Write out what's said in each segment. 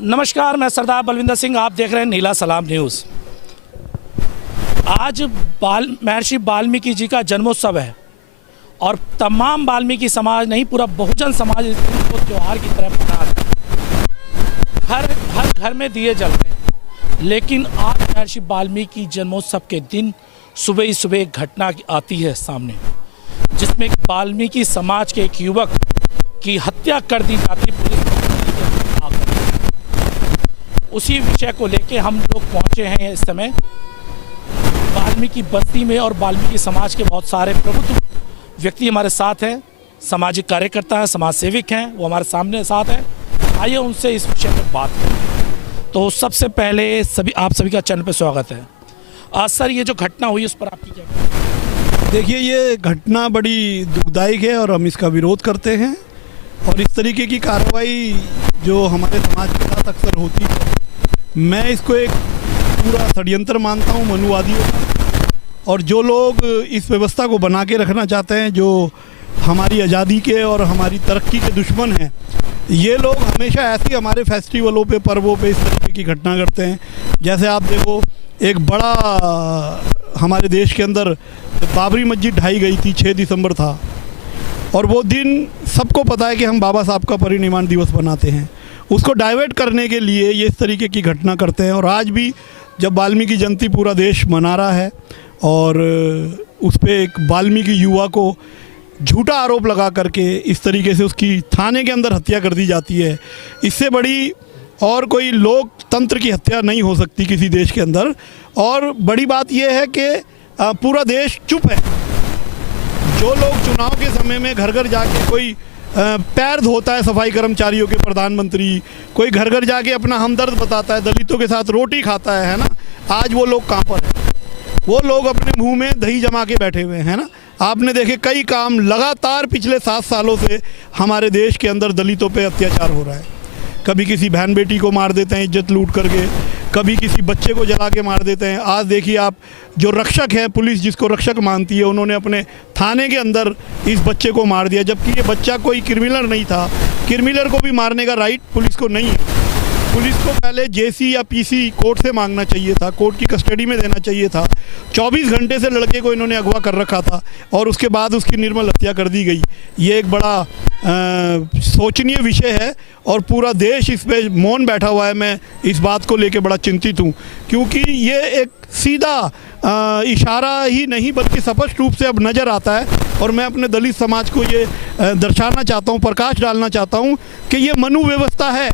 नमस्कार, मैं सरदार बलविंदर सिंह। आप देख रहे हैं नीला सलाम न्यूज़। आज महर्षि वाल्मीकि जी का जन्मोत्सव है और तमाम वाल्मीकि समाज नहीं, पूरा बहुजन समाज इस दिन को त्यौहार की तरह मना रहा है। हर घर में दिए जल रहे हैं। लेकिन आज महर्षि वाल्मीकि जन्मोत्सव के दिन सुबह ही सुबह एक घटना आती है सामने, जिसमें वाल्मीकि समाज के एक युवक की हत्या कर दी जाती पुलिस। उसी विषय को लेके हम लोग पहुंचे हैं इस समय वाल्मीकि बस्ती में, और वाल्मीकि समाज के बहुत सारे प्रबुद्ध व्यक्ति हमारे साथ हैं, सामाजिक कार्यकर्ता हैं, समाज सेविक हैं, वो हमारे सामने साथ हैं। आइए उनसे इस विषय पर बात करें। तो सबसे पहले आप सभी का चैनल पर स्वागत है। सर, ये जो घटना हुई उस पर आपकी क्या? देखिए, ये घटना बड़ी दुखदायक है और हम इसका विरोध करते हैं। और इस तरीके की कार्रवाई जो हमारे समाज के साथ अक्सर होती है, मैं इसको एक पूरा षड्यंत्र मानता हूँ मनुवादियों का। और जो लोग इस व्यवस्था को बना के रखना चाहते हैं, जो हमारी आज़ादी के और हमारी तरक्की के दुश्मन हैं, ये लोग हमेशा ऐसी हमारे फेस्टिवलों पे, पर्वों पे इस तरीके की घटना करते हैं। जैसे आप देखो, एक बड़ा हमारे देश के अंदर बाबरी मस्जिद ढाई गई थी, 6 दिसंबर था, और वो दिन सबको पता है कि हम बाबा साहब का परिनिर्वाण दिवस बनाते हैं। उसको डाइवर्ट करने के लिए ये इस तरीके की घटना करते हैं। और आज भी जब वाल्मीकि जयंती पूरा देश मना रहा है और उस पर एक वाल्मीकि युवा को झूठा आरोप लगा करके इस तरीके से उसकी थाने के अंदर हत्या कर दी जाती है, इससे बड़ी और कोई लोकतंत्र की हत्या नहीं हो सकती किसी देश के अंदर। और बड़ी बात यह है कि पूरा देश चुप है। जो लोग चुनाव के समय में घर घर जाके कोई पैर धोता है सफाई कर्मचारियों के, प्रधानमंत्री कोई घर घर जाके अपना हमदर्द बताता है, दलितों के साथ रोटी खाता है ना, आज वो लोग कहाँ पर हैं? वो लोग अपने मुंह में दही जमा के बैठे हुए हैं ना। आपने देखे कई काम लगातार पिछले 7 सालों से हमारे देश के अंदर दलितों पे अत्याचार हो रहा है। कभी किसी बहन बेटी को मार देते हैं इज्जत लूट करके, कभी किसी बच्चे को जला के मार देते हैं। आज देखिए आप, जो रक्षक है, पुलिस जिसको रक्षक मानती है, उन्होंने अपने थाने के अंदर इस बच्चे को मार दिया, जबकि ये बच्चा कोई क्रिमिनल नहीं था। क्रिमिनल को भी मारने का राइट पुलिस को नहीं है। पुलिस को पहले जेसी या पीसी कोर्ट से मांगना चाहिए था, कोर्ट की कस्टडी में देना चाहिए था। 24 घंटे से लड़के को इन्होंने अगवा कर रखा था और उसके बाद उसकी निर्मल हत्या कर दी गई। ये एक बड़ा सोचनीय विषय है और पूरा देश इस पे मौन बैठा हुआ है। मैं इस बात को लेकर बड़ा चिंतित हूँ, क्योंकि ये एक सीधा इशारा ही नहीं बल्कि स्पष्ट रूप से अब नज़र आता है। और मैं अपने दलित समाज को ये दर्शाना चाहता हूँ, प्रकाश डालना चाहता हूँ कि ये मनु व्यवस्था है।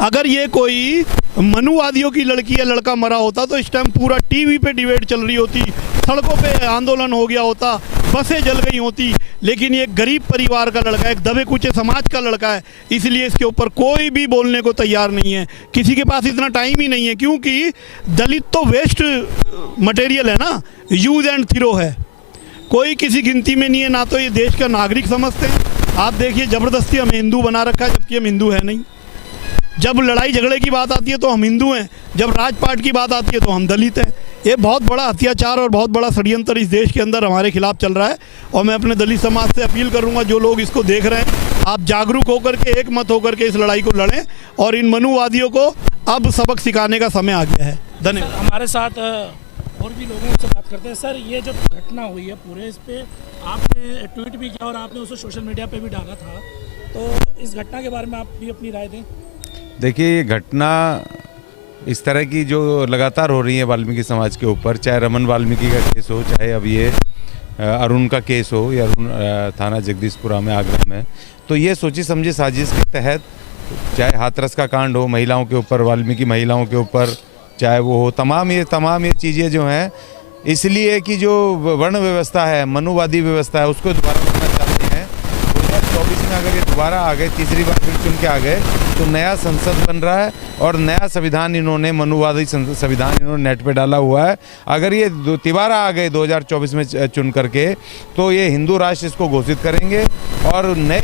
अगर ये कोई मनुवादियों की लड़की या लड़का मरा होता तो इस टाइम पूरा टीवी पे डिबेट चल रही होती, सड़कों पे आंदोलन हो गया होता, बसें जल गई होती। लेकिन ये गरीब परिवार का लड़का है, एक दबे कुचे समाज का लड़का है, इसलिए इसके ऊपर कोई भी बोलने को तैयार नहीं है। किसी के पास इतना टाइम ही नहीं है, क्योंकि दलित तो वेस्ट मटेरियल है ना, यूज एंड थ्रो है, कोई किसी गिनती में नहीं है। ना तो ये देश का नागरिक समझते हैं। आप देखिए, ज़बरदस्ती हमें हिंदू बना रखा है, जबकि हम हिंदू है नहीं। जब लड़ाई झगड़े की बात आती है तो हम हिंदू हैं, जब राजपाट की बात आती है तो हम दलित हैं। ये बहुत बड़ा अत्याचार और बहुत बड़ा षड्यंत्र इस देश के अंदर हमारे खिलाफ चल रहा है। और मैं अपने दलित समाज से अपील करूंगा, जो लोग इसको देख रहे हैं, आप जागरूक होकर के, एक मत होकर के इस लड़ाई को लड़ें और इन मनुवादियों को अब सबक सिखाने का समय आ गया है। धन्यवाद। हमारे साथ और भी लोगों से बात करते हैं। सर, ये जो घटना हुई है पूरे, इस पर आपने ट्वीट भी किया और आपने उसे सोशल मीडिया पर भी डाला था, तो इस घटना के बारे में आप भी अपनी राय दें। देखिए, ये घटना इस तरह की जो लगातार हो रही है वाल्मीकि समाज के ऊपर, चाहे रमन वाल्मीकि का केस हो, चाहे अब ये अरुण का केस हो, या अरुण थाना जगदीशपुरा में, आगरा में, तो ये सोची समझी साजिश के तहत, चाहे हाथरस का कांड हो महिलाओं के ऊपर, वाल्मीकि महिलाओं के ऊपर, चाहे वो हो, तमाम ये चीज़ें जो हैं, इसलिए कि जो वर्ण व्यवस्था है, मनुवादी व्यवस्था है, उसको दोबारा करना चाहते हैं। 2024 में अगर ये दोबारा आ गए, तीसरी बार फिर चुन के आ गए, तो नया संसद बन रहा है और नया संविधान इन्होंने, मनुवादी संविधान इन्होंने नेट पे डाला हुआ है। अगर ये तिबारा आ गए 2024 में चुन करके, तो ये हिंदू राष्ट्र इसको घोषित करेंगे और नए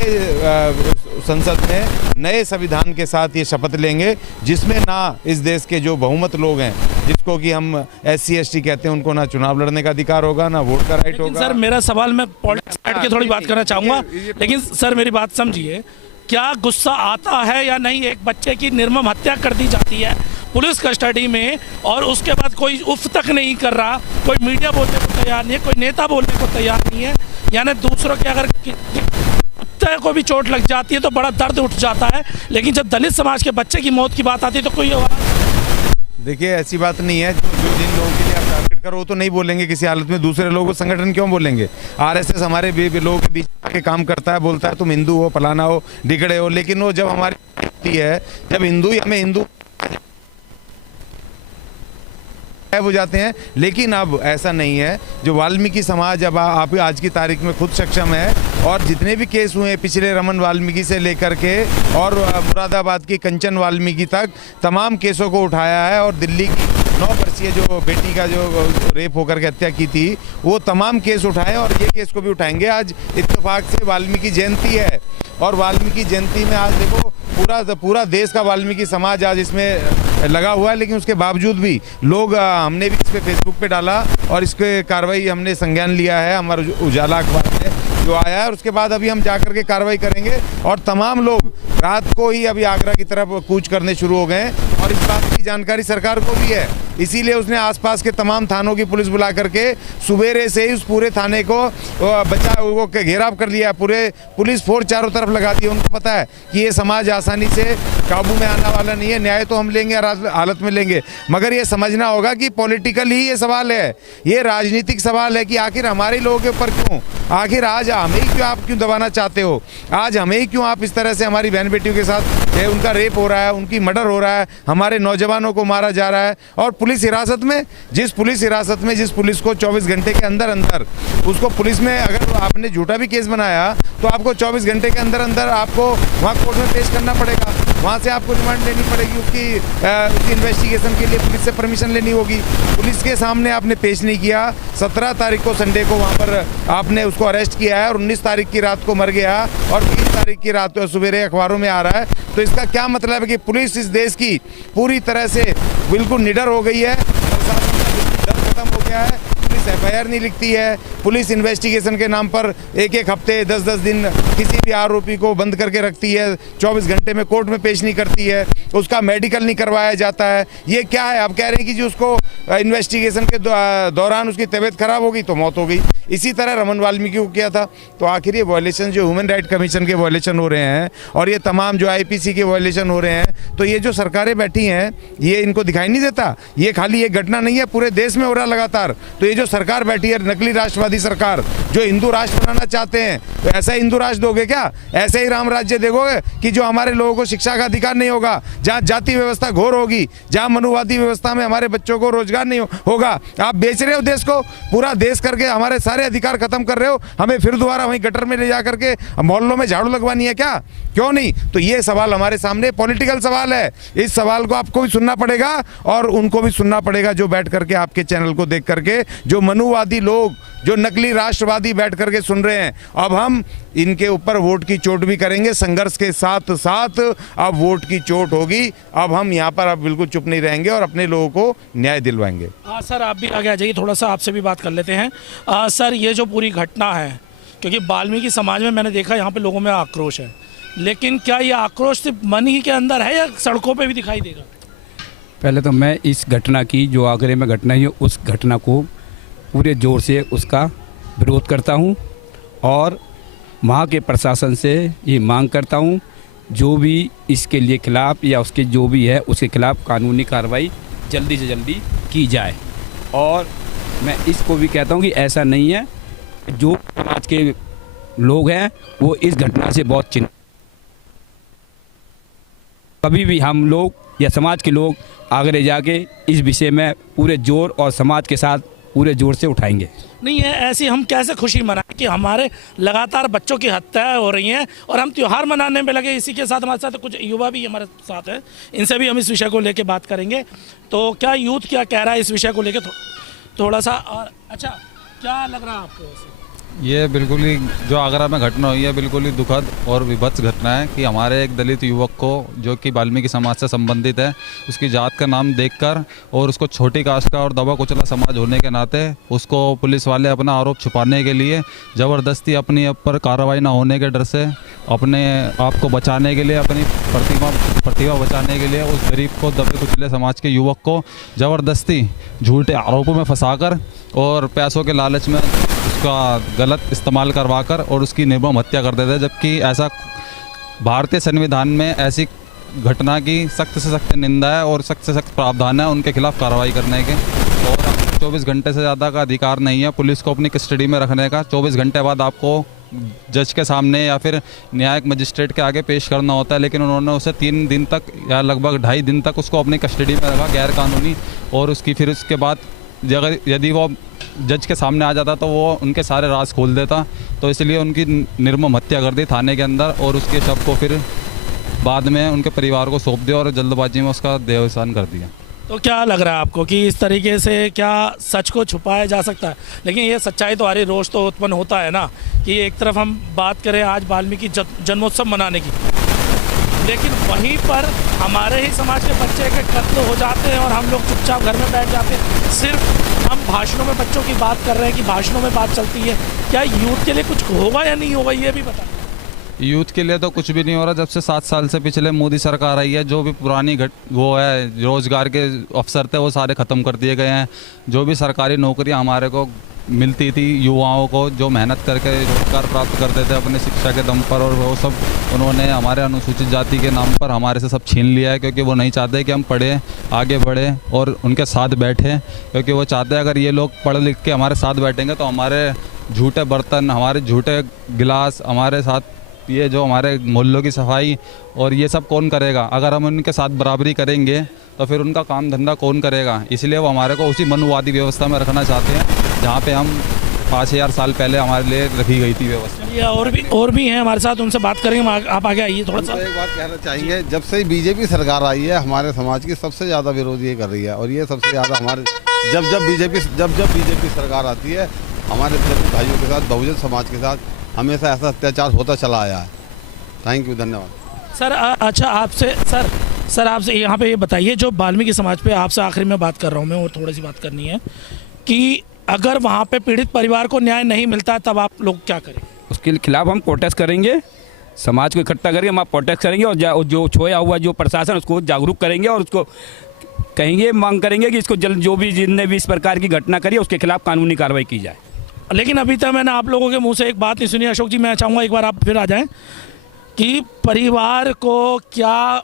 संसद में नए संविधान के साथ ये शपथ लेंगे, जिसमें ना इस देश के जो बहुमत लोग हैं, जिसको कि हम SC ST कहते हैं, उनको ना चुनाव लड़ने का अधिकार होगा, ना वोट का राइट होगा। सर, मेरा सवाल, मैं पॉलिटिक्स साइड की थोड़ी बात करना चाहूँगा, लेकिन सर मेरी बात समझिए। क्या गुस्सा आता है या नहीं? एक बच्चे की निर्मम हत्या कर दी जाती है पुलिस कस्टडी में और उसके बाद कोई उफ तक नहीं कर रहा, कोई मीडिया बोलने को तैयार नहीं है, कोई नेता बोलने को तैयार नहीं है। यानी दूसरों के अगर कुत्ते को भी चोट लग जाती है तो बड़ा दर्द उठ जाता है, लेकिन जब दलित समाज के बच्चे की मौत की बात आती है तो कोई देखिए ऐसी बात नहीं है। जो जिन लोगों के लिए आप टारगेट करो वो तो नहीं बोलेंगे किसी हालत में, दूसरे लोगों को संगठन क्यों बोलेंगे? आरएसएस हमारे लोगों के बीच आके काम करता है, बोलता है तुम हिंदू हो, फलाना हो, डिगड़े हो, लेकिन वो जब हमारी है, जब हिंदू ही हमें हिंदू हो जाते हैं। लेकिन अब ऐसा नहीं है। जो वाल्मीकि समाज अब आप आज की तारीख में खुद सक्षम है और जितने भी केस हुए हैं पिछले रमन वाल्मीकि से लेकर के और मुरादाबाद की कंचन वाल्मीकि तक तमाम केसों को उठाया है और दिल्ली की 9 वर्षीय जो बेटी का जो रेप होकर के हत्या की थी वो तमाम केस उठाए और ये केस को भी उठाएंगे। आज इत्तेफाक से वाल्मीकि जयंती है और वाल्मीकि जयंती में आज देखो पूरा देश का वाल्मीकि समाज आज इसमें लगा हुआ है, लेकिन उसके बावजूद भी लोग हमने भी इस पे फेसबुक पे डाला और इसके कार्रवाई हमने संज्ञान लिया है। हमारा उजाला अखबार में जो आया है और उसके बाद अभी हम जाकर के कार्रवाई करेंगे और तमाम लोग रात को ही अभी आगरा की तरफ कूच करने शुरू हो गए और इस बात की जानकारी सरकार को भी है, इसीलिए उसने आसपास के तमाम थानों की पुलिस बुला करके सुबेरे से ही उस पूरे थाने को वो घेराव कर लिया, पूरे पुलिस फोर्स चारों तरफ लगा दी। उनको पता है कि ये समाज आसानी से काबू में आने वाला नहीं है, न्याय तो हम लेंगे हालत में लेंगे, मगर ये समझना होगा कि पॉलिटिकल ही ये सवाल है, ये राजनीतिक सवाल है कि आखिर हमारे लोगों के ऊपर क्यों, आखिर आज हमें ही क्यों आप क्यों दबाना चाहते हो, आज हमें ही क्यों आप इस तरह से हमारी बहन बेटियों के साथ उनका रेप हो रहा है, उनकी मर्डर हो रहा है, हमारे नौजवानों को मारा जा रहा है और पुलिस हिरासत में जिस पुलिस को 24 घंटे के अंदर अंदर उसको पुलिस में अगर आपने झूठा भी केस बनाया तो आपको 24 घंटे के अंदर अंदर आपको वहाँ कोर्ट में पेश करना पड़ेगा, वहाँ से आपको रिमांड लेनी पड़ेगी, उसकी इन्वेस्टिगेशन के लिए पुलिस से परमिशन लेनी होगी। पुलिस के सामने आपने पेश नहीं किया, 17 तारीख को संडे को वहाँ पर आपने उसको अरेस्ट किया है और 19 तारीख की रात को मर गया और 20 तारीख की रात सवेरे अखबारों में आ रहा है। तो इसका क्या मतलब है कि पुलिस इस देश की पूरी तरह से बिल्कुल निडर हो गई है, प्रशासन का डर खत्म हो गया है, पुलिस FIR नहीं लिखती है, पुलिस इन्वेस्टिगेशन के नाम पर एक हफ्ते 10-10 दिन किसी भी आरोपी को बंद करके रखती है, 24 घंटे में कोर्ट में पेश नहीं करती है, उसका मेडिकल नहीं करवाया जाता है। ये क्या है? आप कह रहे हैं कि जो उसको इन्वेस्टिगेशन के दौरान उसकी तबीयत खराब हो गई तो मौत हो गई। इसी तरह रमन वाल्मीकि को किया था। तो आखिर ये वायलेशन जो ह्यूमन राइट कमीशन के वायलेशन हो रहे हैं और ये तमाम जो IPC के वायलेशन हो रहे हैं, तो ये जो सरकारें बैठी हैं ये इनको दिखाई नहीं देता? ये खाली एक घटना नहीं है, पूरे देश में हो रहा लगातार। तो ये जो सरकार बैठी है नकली राष्ट्रवादी सरकार जो हिंदू राष्ट्र बनाना चाहते हैं, तो ऐसा हिंदू राष्ट्र दोगे क्या? ऐसे ही राम राज्य देखोगे कि जो हमारे लोगों को शिक्षा का अधिकार नहीं होगा, जहाँ जाति व्यवस्था घोर होगी, जहाँ मनुवादी व्यवस्था में हमारे बच्चों को रोजगार नहीं होगा। आप बेच रहे हो देश को, पूरा देश करके हमारे सारे अधिकार खत्म कर रहे हो, हमें फिर दोबारा वहीं गटर में ले जा करके मोहल्लों में झाड़ू लगवानी है क्या? क्यों नहीं? तो ये सवाल हमारे सामने पॉलिटिकल सवाल है। इस सवाल को आपको भी सुनना पड़ेगा और उनको भी सुनना पड़ेगा जो बैठ करके आपके चैनल को देख करके जो मनुवादी लोग जो नकली राष्ट्रवादी बैठ करके सुन रहे हैं। अब हम इनके ऊपर वोट की चोट भी करेंगे, संघर्ष के साथ साथ अब वोट की चोट होगी। अब हम यहाँ पर अब बिल्कुल चुप नहीं रहेंगे और अपने लोगों को न्याय दिलवाएंगे। हाँ सर, आप भी आगे आ जाइए, थोड़ा सा आपसे भी बात कर लेते हैं। सर, ये जो पूरी घटना है, क्योंकि वाल्मीकि समाज में मैंने देखा यहाँ पे लोगों में आक्रोश है, लेकिन क्या ये आक्रोश सिर्फ मन ही के अंदर है या सड़कों पे भी दिखाई देगा? पहले तो मैं इस घटना की जो आगरे में घटना हुई उस घटना को पूरे जोर से उसका विरोध करता हूं और वहाँ के प्रशासन से ये मांग करता हूं जो भी इसके लिए खिलाफ या उसके जो भी है उसके खिलाफ कानूनी कार्रवाई जल्दी से जल्दी की जाए। और मैं इसको भी कहता हूं कि ऐसा नहीं है, जो समाज के लोग हैं वो इस घटना से बहुत चिंतित, कभी भी हम लोग या समाज के लोग आगरे जाके इस विषय में पूरे जोर और समाज के साथ पूरे जोर से उठाएंगे। नहीं है ऐसी हम कैसे खुशी मनाएं कि हमारे लगातार बच्चों की हत्याएं हो रही हैं और हम त्यौहार मनाने में लगे। इसी के साथ हमारे साथ कुछ युवा भी हमारे साथ हैं, इनसे भी हम इस विषय को लेकर बात करेंगे। तो क्या यूथ क्या कह रहा है इस विषय को लेकर थोड़ा सा? और अच्छा, क्या लग रहा है आपको? ये बिल्कुल ही जो आगरा में घटना हुई है बिल्कुल ही दुखद और विभत्स घटना है कि हमारे एक दलित युवक को जो कि वाल्मीकि समाज से संबंधित है, उसकी जात का नाम देखकर और उसको छोटी कास्ट का और दबा कुचला समाज होने के नाते उसको पुलिस वाले अपना आरोप छुपाने के लिए ज़बरदस्ती अपनी पर कार्रवाई ना होने के डर से अपने आप को बचाने के लिए, अपनी प्रतिभा बचाने के लिए उस गरीब को, दबे कुचले समाज के युवक को ज़बरदस्ती झूठे आरोपों में फंसाकर और पैसों के लालच में उसका गलत इस्तेमाल करवाकर और उसकी निर्मम हत्या कर देते हैं। जबकि ऐसा भारतीय संविधान में ऐसी घटना की सख्त से सख्त निंदा है और सख्त से सख्त प्रावधान है उनके खिलाफ कार्रवाई करने के। और 24 घंटे से ज़्यादा का अधिकार नहीं है पुलिस को अपनी कस्टडी में रखने का। 24 घंटे बाद आपको जज के सामने या फिर न्यायिक मजिस्ट्रेट के आगे पेश करना होता है, लेकिन उन्होंने उसे 3 दिन तक या लगभग 2.5 दिन तक उसको अपनी कस्टडी में रखा गैर कानूनी। और उसकी फिर उसके बाद यदि वो जज के सामने आ जाता तो वो उनके सारे राज खोल देता, तो इसलिए उनकी निर्मम हत्या कर दी थाने के अंदर और उसके शव को फिर बाद में उनके परिवार को सौंप दिया और जल्दबाजी में उसका देहावसान कर दिया। तो क्या लग रहा है आपको कि इस तरीके से क्या सच को छुपाया जा सकता है? लेकिन ये सच्चाई तो हमारी रोज तो उत्पन्न होता है ना कि एक तरफ हम बात करें आज वाल्मीकि जन्मोत्सव मनाने की, लेकिन वहीं पर हमारे ही समाज के बच्चे के कत्ल हो जाते हैं और हम लोग चुपचाप घर में बैठ जाते हैं। सिर्फ हम भाषणों में बच्चों की बात कर रहे हैं कि भाषणों में बात चलती है, क्या यूथ के लिए कुछ होगा या नहीं होगा ये भी बता। यूथ के लिए तो कुछ भी नहीं हो रहा। जब से 7 साल से पिछले मोदी सरकार आई है, जो भी पुरानी वो है रोज़गार के अवसर थे वो सारे ख़त्म कर दिए गए हैं। जो भी सरकारी नौकरियां हमारे को मिलती थी युवाओं को, जो मेहनत करके रोज़गार प्राप्त करते थे अपने शिक्षा के दम पर, और वो सब उन्होंने हमारे अनुसूचित जाति के नाम पर हमारे से सब छीन लिया है। क्योंकि वो नहीं चाहते कि हम पढ़ें, आगे बढ़ें और उनके साथ बैठें। क्योंकि वो चाहते हैं अगर ये लोग पढ़ लिख के हमारे साथ बैठेंगे तो हमारे झूठे बर्तन, हमारे झूठे गिलास, हमारे साथ ये जो हमारे मोहल्लों की सफाई और ये सब कौन करेगा? अगर हम उनके साथ बराबरी करेंगे तो फिर उनका काम धंधा कौन करेगा? इसलिए वो हमारे को उसी मनुवादी व्यवस्था में रखना चाहते हैं जहाँ पे हम 5000 साल पहले हमारे लिए रखी गई थी व्यवस्था। ये और भी हैं हमारे साथ, उनसे बात करेंगे। आप आगे आइए थोड़ा सा। एक बात कहना चाहेंगे, जब से बीजेपी सरकार आई है हमारे समाज की सबसे ज़्यादा विरोध ये कर रही है। और ये सबसे ज़्यादा हमारे जब बीजेपी सरकार आती है हमारे भाइयों के साथ, बहुजन समाज के साथ हमेशा ऐसा अत्याचार होता चला आया है। थैंक यू, धन्यवाद सर। अच्छा आपसे सर आपसे यहाँ पे ये बताइए, जो वाल्मीकि समाज पे आपसे आखिरी में बात कर रहा हूँ मैं और थोड़ी सी बात करनी है कि अगर वहाँ पे पीड़ित परिवार को न्याय नहीं मिलता तब आप लोग क्या करेंगे? उसके खिलाफ हम प्रोटेस्ट करेंगे, समाज को इकट्ठा करके हम प्रोटेस्ट करेंगे और जो छोया हुआ जो प्रशासन उसको जागरूक करेंगे और उसको कहेंगे, मांग करेंगे कि इसको जल्द जो भी जिनने भी इस प्रकार की घटना करी उसके खिलाफ कानूनी कार्रवाई की जाए। लेकिन अभी तक मैंने आप लोगों के मुंह से एक बात नहीं सुनी। अशोक जी, मैं चाहूँगा एक बार आप फिर आ जाएं कि परिवार को क्या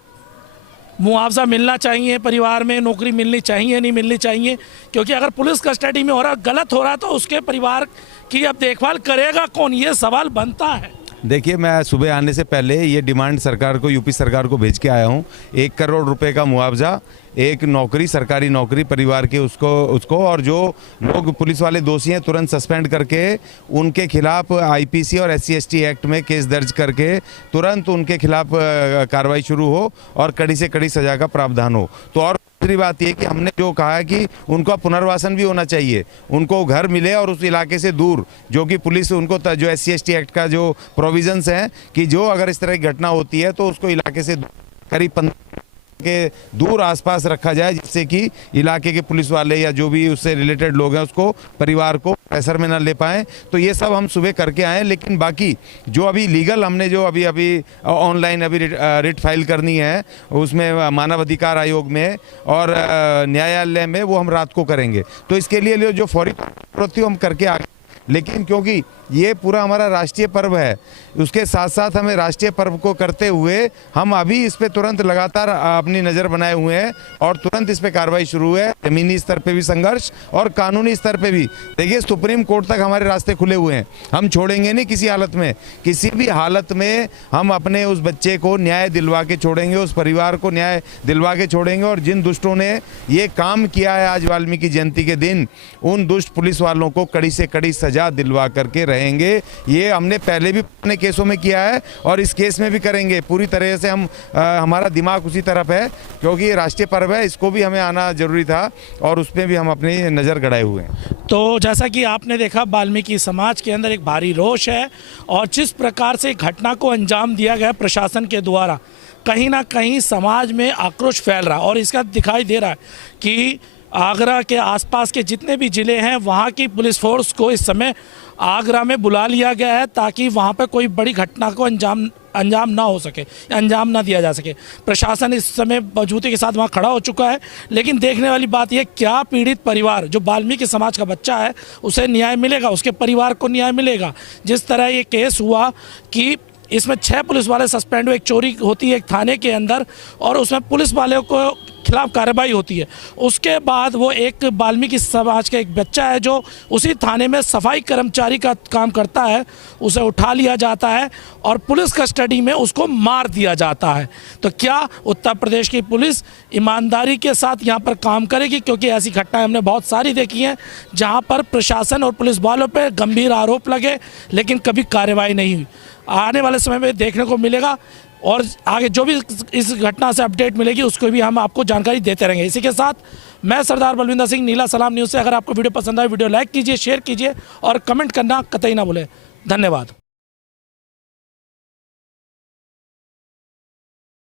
मुआवजा मिलना चाहिए, परिवार में नौकरी मिलनी चाहिए नहीं मिलनी चाहिए? क्योंकि अगर पुलिस कस्टडी में हो रहा, गलत हो रहा, तो उसके परिवार की अब देखभाल करेगा कौन? ये सवाल बनता है। देखिए, मैं सुबह आने से पहले ये डिमांड सरकार को, यूपी सरकार को भेज के आया हूँ। 1 करोड़ रुपए का मुआवजा, एक नौकरी, सरकारी नौकरी परिवार के उसको और जो लोग पुलिस वाले दोषी हैं तुरंत सस्पेंड करके उनके खिलाफ आईपीसी और SC/ST एक्ट में केस दर्ज करके तुरंत उनके खिलाफ कार्रवाई शुरू हो और कड़ी से कड़ी सजा का प्रावधान हो। तो और दूसरी बात ये कि हमने जो कहा है कि उनका पुनर्वासन भी होना चाहिए, उनको घर मिले और उस इलाके से दूर, जो कि पुलिस उनको जो SC/ST एक्ट का जो प्रोविजंस हैं कि जो अगर इस तरह की घटना होती है तो उसको इलाके से करीब 15 के दूर आसपास रखा जाए, जिससे कि इलाके के पुलिस वाले या जो भी उससे रिलेटेड लोग हैं उसको, परिवार को प्रेशर में ना ले पाएं। तो ये सब हम सुबह करके आए। लेकिन बाकी जो अभी लीगल हमने जो अभी ऑनलाइन अभी रिट फाइल करनी है उसमें मानव अधिकार आयोग में और न्यायालय में, वो हम रात को करेंगे। तो इसके लिए जो फौरी प्रवृत्ति हम करके आ, लेकिन क्योंकि ये पूरा हमारा राष्ट्रीय पर्व है, उसके साथ साथ हमें राष्ट्रीय पर्व को करते हुए हम अभी इस पे तुरंत लगातार अपनी नज़र बनाए हुए हैं और तुरंत इस पे कार्रवाई शुरू है। ज़मीनी स्तर पे भी संघर्ष और कानूनी स्तर पे भी। देखिए, सुप्रीम कोर्ट तक हमारे रास्ते खुले हुए हैं, हम छोड़ेंगे नहीं किसी हालत में। किसी भी हालत में हम अपने उस बच्चे को न्याय दिलवा के छोड़ेंगे, उस परिवार को न्याय दिलवा के छोड़ेंगे। और जिन दुष्टों ने ये काम किया है आज वाल्मीकि जयंती के दिन, उन दुष्ट पुलिस वालों को कड़ी से कड़ी सजा दिलवा करके रहेंगे। रहेंगे। ये हमने पहले भी अपने केसों में किया है और इस केस में भी करेंगे। पूरी तरह से हम हमारा दिमाग उसी तरफ है, क्योंकि ये राष्ट्रीय पर्व है, इसको भी हमें आना जरूरी था और उस पर भी हम अपनी नज़र गड़ाए हुए हैं। तो जैसा कि आपने देखा, वाल्मीकि समाज के अंदर एक भारी रोष है और जिस प्रकार से घटना को अंजाम दिया गया प्रशासन के द्वारा, कहीं ना कहीं समाज में आक्रोश फैल रहा है। और इसका दिखाई दे रहा है कि आगरा के आसपास के जितने भी ज़िले हैं वहाँ की पुलिस फोर्स को इस समय आगरा में बुला लिया गया है ताकि वहाँ पर कोई बड़ी घटना को अंजाम ना हो सके, अंजाम ना दिया जा सके। प्रशासन इस समय मजबूती के साथ वहाँ खड़ा हो चुका है। लेकिन देखने वाली बात यह, क्या पीड़ित परिवार जो वाल्मीकि समाज का बच्चा है उसे न्याय मिलेगा, उसके परिवार को न्याय मिलेगा? जिस तरह ये केस हुआ कि इसमें 6 पुलिस वाले सस्पेंड हुए, एक चोरी होती है एक थाने के अंदर और उसमें पुलिस वाले को खिलाफ कार्रवाई होती है। उसके बाद वो एक वाल्मीकि समाज का एक बच्चा है जो उसी थाने में सफाई कर्मचारी का काम करता है, उसे उठा लिया जाता है और पुलिस कस्टडी में उसको मार दिया जाता है। तो क्या उत्तर प्रदेश की पुलिस ईमानदारी के साथ यहाँ पर काम करेगी? क्योंकि ऐसी घटनाएं हमने बहुत सारी देखी हैं जहाँ पर प्रशासन और पुलिस वालों पर गंभीर आरोप लगे लेकिन कभी कार्रवाई नहीं हुई। आने वाले समय में देखने को मिलेगा और आगे जो भी इस घटना से अपडेट मिलेगी उसको भी हम आपको जानकारी देते रहेंगे। इसी के साथ मैं सरदार बलविंदर सिंह, नीला सलाम न्यूज़ से। अगर आपको वीडियो पसंद आए वीडियो लाइक कीजिए, शेयर कीजिए और कमेंट करना कतई ना भूलें। धन्यवाद।